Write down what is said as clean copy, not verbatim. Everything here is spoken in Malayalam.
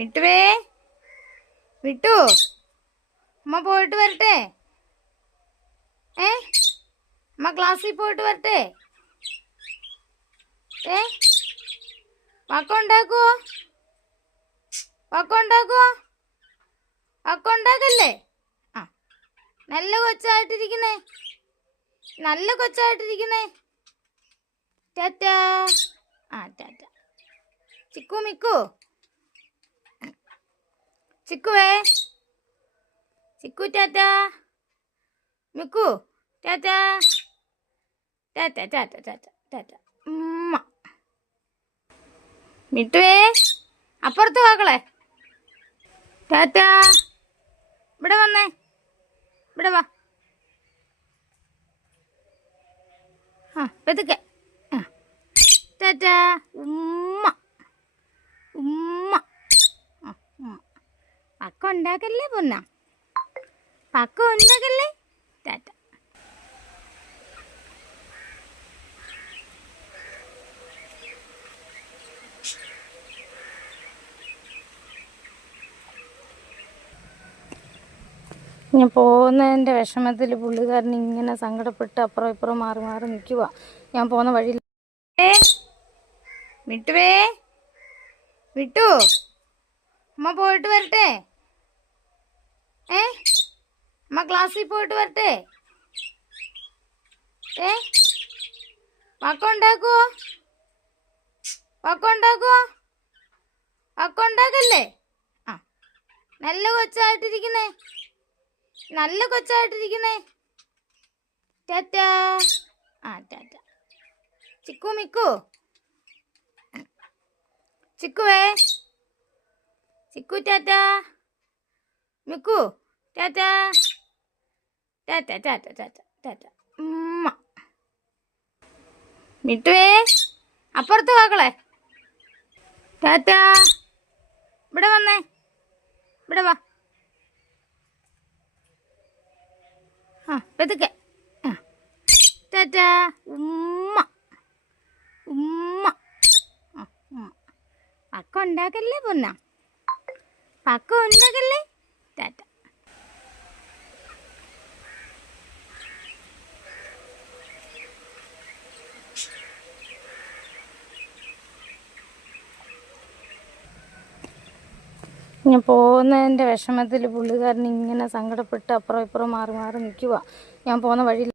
മിട്ടുവേ, മിട്ടു, അമ്മ പോയിട്ട് വരട്ടെ. അമ്മ ക്ലാസ്സിൽ പോയിട്ട് വരട്ടെ. വക്കുണ്ടാക്കുവോ? വക്കുണ്ടാക്കുവോ? വക്കുണ്ടാക്കല്ലേ? ആ, നല്ല കൊച്ചായിട്ടിരിക്കുന്നേ, നല്ല കൊച്ചായിട്ടിരിക്കുന്നേ. ടാറ്റാ. ആ, ടാറ്റ. ചിക്കു മിക്കു, ചിക്കുവേ, ചിക്കു ടാറ്റാ. മിക്കു ടാറ്റാ. ടാറ്റ ടാറ്റ ടാറ്റ ടാറ്റ. ഉമ്മ. മിട്ടുവേ, അപ്പുറത്ത് വാക്കളെ. ടാറ്റാ. ഇവിടെ വന്നേ, ഇവിടെ വാ. ആ, പെതുക്കെ. ആ, ടാറ്റാ. ഉമ്മ ഉമ്മ. ആ, ഉമ്മ. പക്ക ഉണ്ടാക്കല്ലേ പൊന്ന, പക്ക ഉണ്ടാക്കല്ലേ. ടാറ്റ. ഞാൻ പോകുന്നതിൻ്റെ വിഷമത്തിൽ പുള്ളിക്കാരൻ ഇങ്ങനെ സങ്കടപ്പെട്ട് അപ്പുറം ഇപ്പുറം മാറി മാറി നിൽക്കുക. ഞാൻ പോകുന്ന വഴിയിൽ. മിട്ടുവേ, മിട്ടു, അമ്മ പോയിട്ട് വരട്ടെ. അമ്മ ക്ലാസ്സിൽ പോയിട്ട് വരട്ടെ. വക്കുണ്ടാക്കുവോ? വക്കുണ്ടാക്കുവോ? വക്കുണ്ടാക്കല്ലേ? ആ, നല്ല കൊച്ചായിട്ടിരിക്കുന്നേ, നല്ല കൊച്ചായിട്ടിരിക്കുന്നേ. ടാറ്റാ. ആ, ടാറ്റ. ചിക്കു മിക്കു, ചിക്കുവേ, ചിക്കു ടാറ്റാ. മിക്കു ടാറ്റാ. ടാറ്റ ടാറ്റ ടാറ്റ ടാറ്റ. ഉമ്മ. മിട്ടുവേ, അപ്പുറത്ത് വാക്കളെ. ടാറ്റാ. ഇവിടെ വന്നേ, ഇവിടെ വാ. ആ, പെതുക്കെ. ആ, ടാറ്റാ. ഉമ്മ ഉമ്മ. ആ, ഉമ്മ. പക്ക ഉണ്ടാക്കല്ലേ പൊന്ന, പക്ക ഉണ്ടാക്കല്ലേ. ടാറ്റ. ഞാൻ പോകുന്നതിൻ്റെ വിഷമത്തിൽ പുള്ളിക്കാരൻ ഇങ്ങനെ സങ്കടപ്പെട്ട് അപ്പുറം ഇപ്പുറം മാറി മാറി നിൽക്കുക. ഞാൻ പോകുന്ന വഴിയിൽ